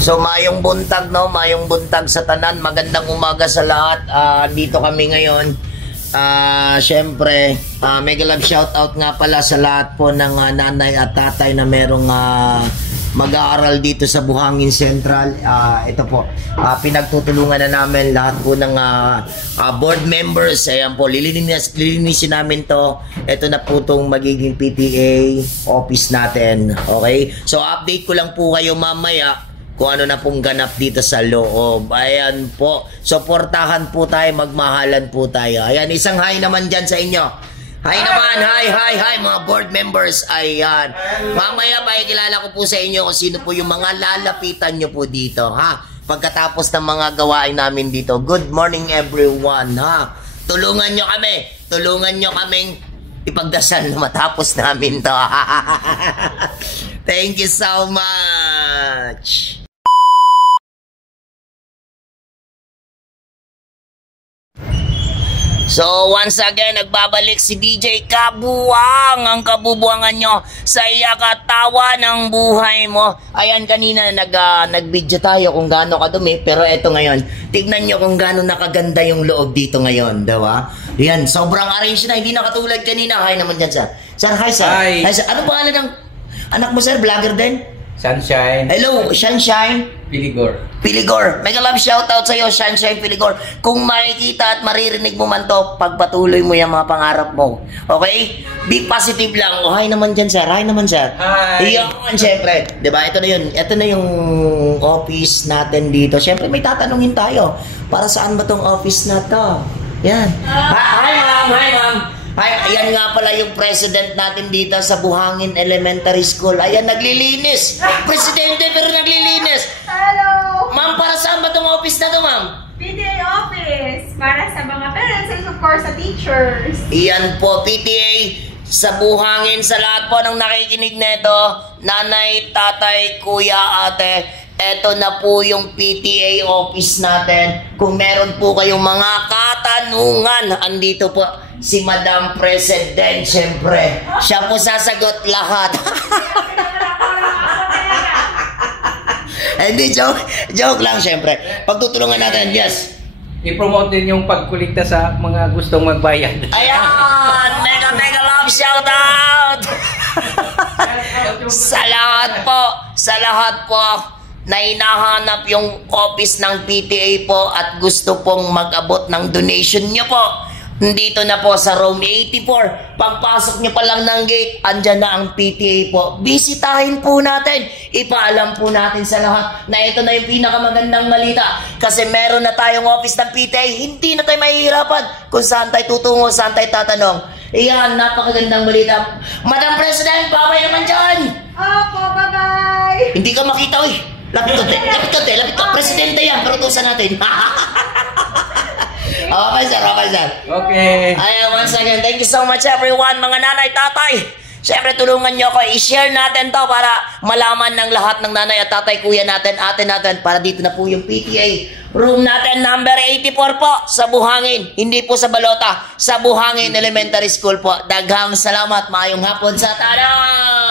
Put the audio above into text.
So mayong buntag, no? Mayong buntag sa tanan. Magandang umaga sa lahat. Dito kami ngayon. Syempre, mega love shoutout nga pala sa lahat po ng nanay at tatay na merong mag-aaral dito sa Buhangin Central. Ito po, pinagtutulungan na namin lahat po ng board members. Ayan po, lilinisin namin to. Ito na po itong magiging PTA office natin. Okay? So update ko lang po kayo mamaya kung ano na pong ganap dito sa loob. Ayan po. Suportahan po tayo, magmahalan po tayo. Ayan, isang hi naman dyan sa inyo. Hi naman, hi mga board members. Ayan. Mamaya pakikilala ko po sa inyo kung sino po yung mga lalapitan nyo po dito, ha? Pagkatapos ng mga gawain namin dito. Good morning everyone, ha? Tulungan nyo kami. Tulungan nyo kaming ipagdasal na matapos namin to. Thank you so much. So once again, nagbabalik si DJ Kabuang, ang kabubuangan nyo sa iyak at tawa ng buhay mo. Ayan, kanina nag-video tayo kung gaano kadumi, pero eto ngayon, tignan nyo kung gaano nakaganda yung loob dito ngayon, diba? Yan, sobrang arrange na, hindi na katulad kanina. Hi naman dyan, sir. Sir, hi, sir. Hi. Hi, sir. Ano pangalan ng anak mo, sir? Vlogger din? Sunshine. Hello, Sunshine. Piligor. Mega love shoutout sa iyo, Sunshine Piligor. Kung makikita at maririnig mo man to, pagpatuloy mo yung mga pangarap mo. Okay? Be positive lang. Oh, hi naman dyan, sir. Hi naman, sir. Hi. Iyon, syempre. Diba? Ito na yun. Ito na yung office natin dito. Syempre, may tatanungin tayo. Para saan ba tong office na to? Yan. Hi, ma'am. Hi, ma'am. Ay, ayan nga pala yung president natin dito sa Buhangin Elementary School. Ayan, naglilinis. Presidente pero naglilinis. Hello! Ma'am, para saan ba itong office na to, ma'am? PTA office. Para sa mga parents and of course sa teachers. Iyan po, PTA sa Buhangin. Sa lahat po ng nakikinig nito, nanay, tatay, kuya, ate, eto na po yung PTA office natin. Kung meron po kayong mga katanungan, andito po si Madam President, siyempre. Siya po sasagot lahat. Hindi, joke lang, siyempre. Pagtutulungan natin, yes. I-promote din yung pagkulikta sa mga gustong magbayad. Ayan! Mega love shoutout! Sa lahat po na hinahanap yung office ng PTA po at gusto pong mag-abot ng donation nyo po. Dito na po sa room 84. Pagpasok nyo pa lang ng gate, andyan na ang PTA po. Bisitahin po natin. Ipaalam po natin sa lahat na ito na yung pinakamagandang malita. Kasi meron na tayong office ng PTA. Hindi na tayo mahihirapan kung saan tayo tutungo, saan tayo tatanong. Iyan, napakagandang malita. Madam President, babay naman dyan. Opo, bye-bye. Hindi ka makita, uy. Lapit ko. Presidente yan, parutusan natin. Okay, sir. Okay. Ayan, once again, thank you so much everyone, mga nanay, tatay. Siyempre, tulungan nyo ako. I-share natin to para malaman ng lahat ng nanay at tatay, kuya natin, ate natin, para dito na po yung PTA room natin, number 84 po, sa Buhangin. Hindi po sa Balota, sa Buhangin Elementary School po. Daghang salamat, maayong hapon sa tanan.